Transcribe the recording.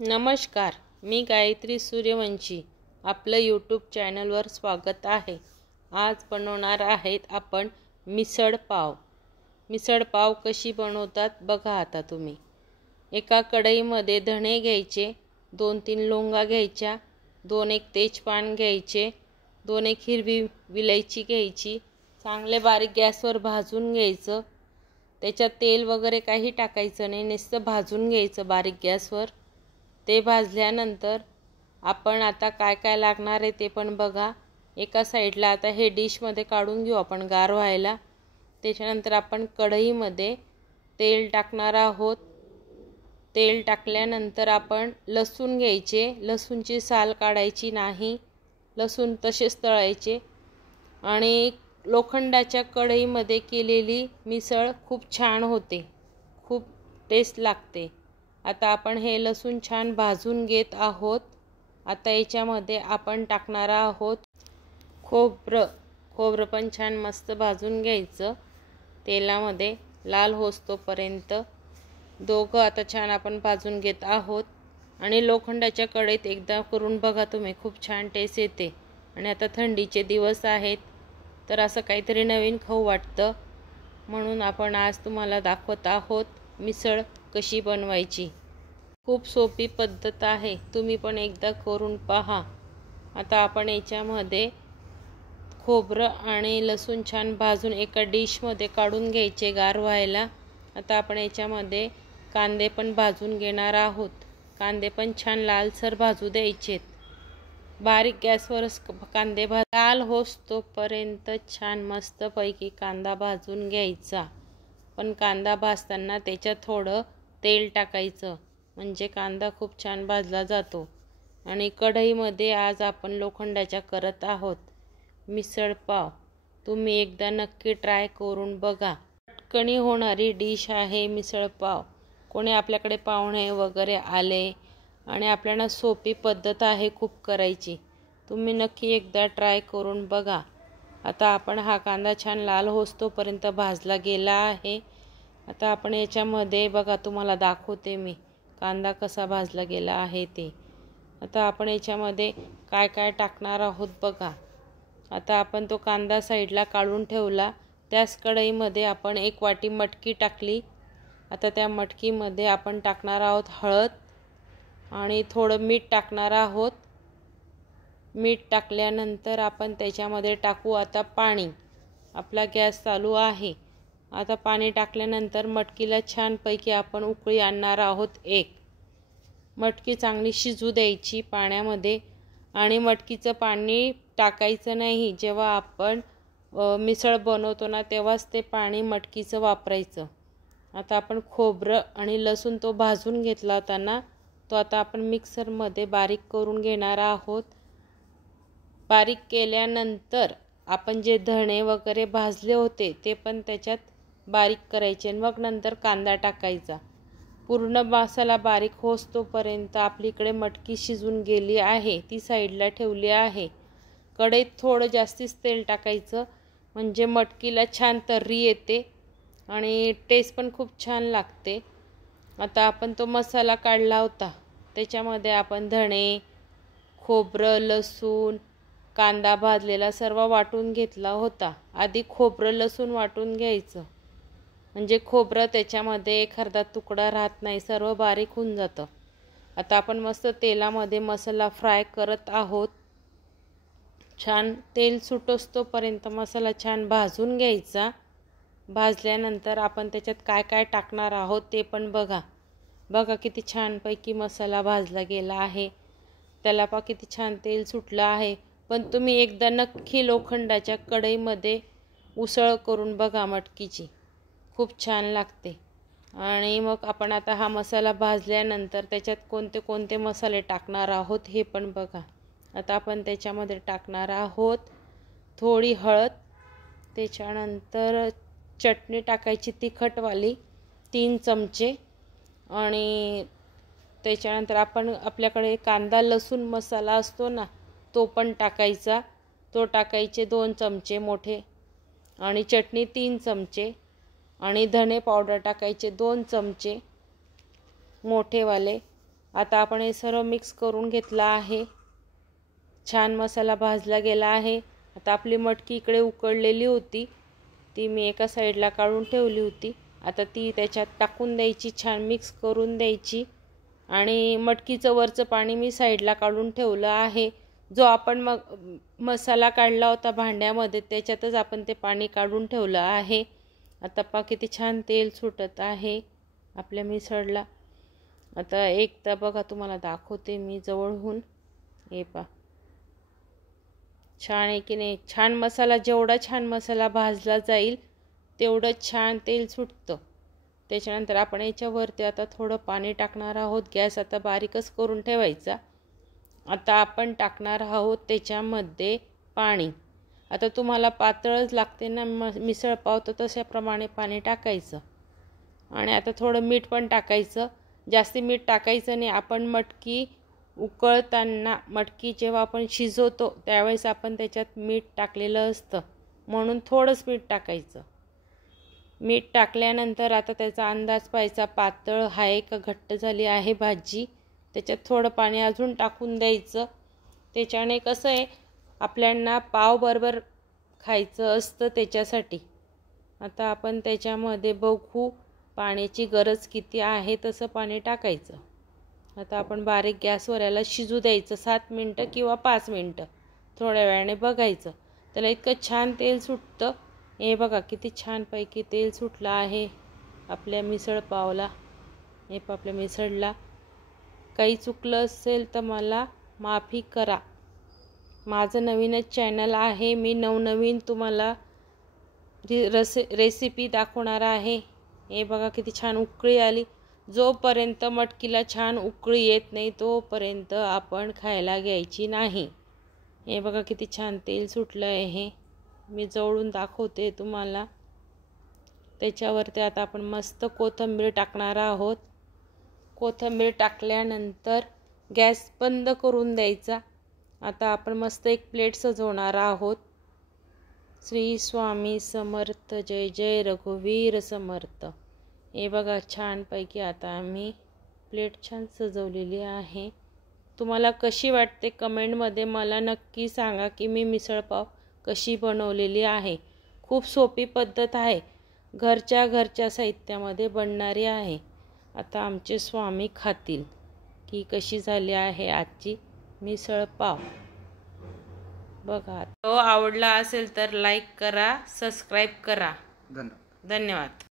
नमस्कार, मी गायत्री सूर्यवंशी. आपलं यूट्यूब चॅनलवर स्वागत आहे. आज बनवणार आहेत आपण मिसळ पाव. मिसळ पाव कशी बनवतात बघा आता तुम्ही. एका कढईमध्ये धणे घ्यायचे, 2-3 लवंगा घ्यायच्या, 2-1 तेजपान घ्यायचे, 2-1 हिरवी विलायची घ्यायची. चांगले बारीक गॅसवर भाजून घ्यायचं. त्याच्यात तेल वगैरे काही टाकायचं नाही, नुसतं भाजून घ्यायचं बारीक गॅसवर. ते भाजल्यानंतर आपण आता काय काय लागणार आहे ते पण बघा. एका साईडला आता हे डिशमध्ये काढून घेऊ आपण गार व्हायला. त्याच्यानंतर आपण कढईमध्ये तेल टाकणार आहोत. तेल टाकल्यानंतर आपण लसूण घ्यायचे. लसूणची साल काढायची नाही, लसूण तसेच तळायचे. आणि लोखंडाच्या कढईमध्ये केलेली मिसळ खूप छान होते, खूप टेस्ट लागते. आता आपण हे लसूण छान भाजून घेत आहोत. आता याच्यामध्ये आपण टाकणार आहोत खोबरं पण छान मस्त भाजून घ्यायचं तेलामध्ये लाल होईस्तोपर्यंत. दोघं आता छान आपण भाजून घेत आहोत. आणि लोखंडाच्या कढईत एकदा करून बघा तुम्ही, खूप छान टेस्ट येते. आणि आता थंडीचे दिवस आहेत तर असं काहीतरी नवीन खाऊ वाटतं, म्हणून आपण आज तुम्हाला दाखवत आहोत मिसळ कशी बनवायची. खूप सोपी पद्धत आहे, तुम्ही पण एकदा करून पहा. आता आपण याच्यामध्ये खोबरं आणि लसूण छान भाजून एका डिशमध्ये काढून घ्यायचे गार व्हायला. आता आपण याच्यामध्ये कांदे पण भाजून घेणार आहोत. कांदे पण छान लालसर भाजू द्यायचेत. बारीक गॅसवरच कांदे लाल होईस्तोपर्यंत छान मस्तपैकी कांदा भाजून घ्यायचा. पण कांदा भाजताना त्याच्यात थोडं तेल टाकायचं, म्हणजे कांदा खूप छान भाजला जातो. आणि कढईमध्ये आज आपण लोखंडाच्या करत आहोत मिसळ पाव. तुम्ही एकदा नक्की ट्राय करून बघा. पटकन होणारी डिश आहे मिसळ पाव. कोणी आपल्याकडे पाहुणे वगैरे आले आणि आपल्याला सोपी पद्धत आहे खूप करायची. तुम्ही नक्की एकदा ट्राय करून बघा. आता आपण हा कांदा छान लाल होईस्तोपर्यंत भाजला गेला आहे. आता आपण याच्यामध्ये बघा, तुम्हाला दाखवते मी कांदा कसा भाजला गेला आहे ते. आता आपण याच्यामध्ये काय काय टाकणार आहोत बघा. आता आपण तो कांदा साईडला काढून ठेवला. त्याच कढईमध्ये आपण 1 वाटी मटकी टाकली. आता त्या मटकीमध्ये आपण टाकणार आहोत हळद आणि थोडं मीठ टाकणार आहोत. मीठ टाकल्यानंतर आपण त्याच्यामध्ये टाकू आता पाणी. आपला गॅस चालू आहे. आता पाणी टाकल्यानंतर मटकीला छानपैकी आपण उकळी आणणार आहोत. मटकी चांगली शिजू द्यायची पाण्यामध्ये. आणि मटकीचं पाणी टाकायचं नाही, जेव्हा आपण मिसळ बनवतो ना तेव्हाच ते पाणी मटकीचं वापरायचं. आता आपण खोबरं आणि लसूण तो भाजून घेतला होता ना, तो आता आपण मिक्सरमध्ये बारीक करून घेणार आहोत. बारीक केल्यानंतर आपण जे धणे वगैरे भाजले होते ते पण त्याच्यात बारीक करायचे. मग नंतर कांदा टाकायचा. पूर्ण मसाला बारीक होईस्तोपर्यंत आपलीकडे मटकी शिजून गेली आहे, ती साईडला ठेवली आहे. कढईत थोडं जास्तीच तेल टाकायचं, म्हणजे मटकीला छान तर्री येते आणि टेस्ट पण खूप छान लागते. आता आपण तो मसाला काढला होता, त्याच्यामध्ये आपण धणे, खोबरं, लसूण, कांदा भाजलेला सर्व वाटून घेतला होता. आधी खोबरं लसूण वाटून घ्यायचं, म्हणजे खोबरं त्याच्यामध्ये एखादा तुकडा राहत नाही, सर्व बारीक होऊन जातं. आता आपण मस्त तेलामध्ये मसाला फ्राय करत आहोत. छान तेल सुटोस्तोपर्यंत मसाला छान भाजून घ्यायचा. भाजल्यानंतर आपण त्याच्यात काय काय टाकणार आहोत ते पण बघा. किती छानपैकी मसाला भाजला गेला आहे. त्याला किती छान तेल सुटलं आहे. पण तुम्ही एकदा नक्की लोखंडाच्या कढईमध्ये उसळ करून बघा मटकीची, खूप छान लागते. आणि मग आपण आता हा मसाला भाजल्यानंतर त्याच्यात कोणते कोणते मसाले टाकणार आहोत हे पण बघा. आता आपण त्याच्यामध्ये टाकणार आहोत थोडी हळद, त्याच्यानंतर चटणी टाकायची तिखटवाली 3 चमचे. आणि त्याच्यानंतर आपण आपल्याकडे कांदा लसूण मसाला असतो ना, तो पण टाकायचा. तो टाकायचे 2 चमचे मोठे. आणि चटणी 3 चमचे. आणि धणे पावडर टाकायचे 2 चमचे मोठेवाले. आता आपण हे सर्व मिक्स करून घेतलं आहे. छान मसाला भाजला गेला आहे. आता आपली मटकी इकडे उकळलेली होती, ती मी एका साईडला काढून ठेवली होती. आता ती त्याच्यात टाकून द्यायची, छान मिक्स करून द्यायची. आणि मटकीचं वरचं पाणी मी साईडला काढून ठेवलं आहे. जो आपण मसाला काढला होता भांड्यामध्ये, त्याच्यातच आपण ते पाणी काढून ठेवलं आहे. आता पहा किती छान तेल सुटत आहे आपल्या मिसळला. आता एकदा बघा, तुम्हाला दाखवते मी जवळहून. हे पहा, छान आहे की नाही. छान मसाला, जेवढा छान मसाला भाजला जाईल तेवढं छान तेल सुटतं. त्याच्यानंतर आपण याच्यावरती आता थोडं पाणी टाकणार आहोत. गॅस आता बारीकच करून ठेवायचा. आता आपण टाकणार आहोत त्याच्यामध्ये पाणी. आता तुम्हाला पातळच लागते ना मिसळ पाव, तर तशाप्रमाणे पाणी टाकायचं. आणि आता थोडं मीठ पण टाकायचं. जास्ती मीठ टाकायचं नाही. आपण मटकी उकळताना, मटकी जेव्हा आपण शिजवतो त्यावेळेस आपण त्याच्यात मीठ टाकलेलं असतं, म्हणून थोडंच मीठ टाकायचं. मीठ टाकल्यानंतर आता त्याचा अंदाज पाहायचा, पातळ आहे का घट्ट झाली आहे भाजी. त्याच्यात थोडं पाणी अजून टाकून द्यायचं. त्याच्याने कसं आहे, आपल्यांना पाव बरोबर खायचं असतं, त्याच्यासाठी. आता आपण त्याच्यामध्ये बघू पाण्याची गरज किती आहे, तसं पाणी टाकायचं. आता आपण बारीक गॅसवर याला शिजू द्यायचं 7 मिनटं किंवा 5 मिनटं. थोड्या वेळाने बघायचं. त्याला इतकं छान तेल सुटतं. हे बघा किती छानपैकी तेल सुटलं आहे आपल्या मिसळ पावला. हे आपल्या मिसळला काही चुकलं असेल तर मला माफी करा. माझं नवीनच चॅनल आहे. मी नवनवीन तुम्हाला रेसिपी दाखवणार आहे. हे बघा किती छान उकळी आली. जोपर्यंत मटकीला छान उकळी येत नाही तोपर्यंत आपण खायला घ्यायची नाही. हे बघा किती छान तेल सुटलं आहे. मी जवळून दाखवते तुम्हाला. त्याच्यावरती आता आपण मस्त कोथिंबीर टाकणार आहोत. कोथिंबीर टाकल्यानंतर गॅस बंद करून द्यायचा. आता आपण मस्त एक प्लेट सजवणार आहोत. श्री स्वामी समर्थ, जय जय रघुवीर समर्थ. हे बघा छानपैकी आता आम्ही प्लेट छान सजवलेली आहे. तुम्हाला कशी वाटते कमेंटमध्ये मला नक्की सांगा की मी मिसळपाव कशी बनवलेली आहे. खूप सोपी पद्धत आहे, घरच्या साहित्यामध्ये बनणारी आहे. आता आमचे स्वामी खातील की कशी झाली आहे आजची मिसळपाव. बघा, तो आवडला असेल तर लाईक करा, सबस्क्राईब करा. धन्यवाद.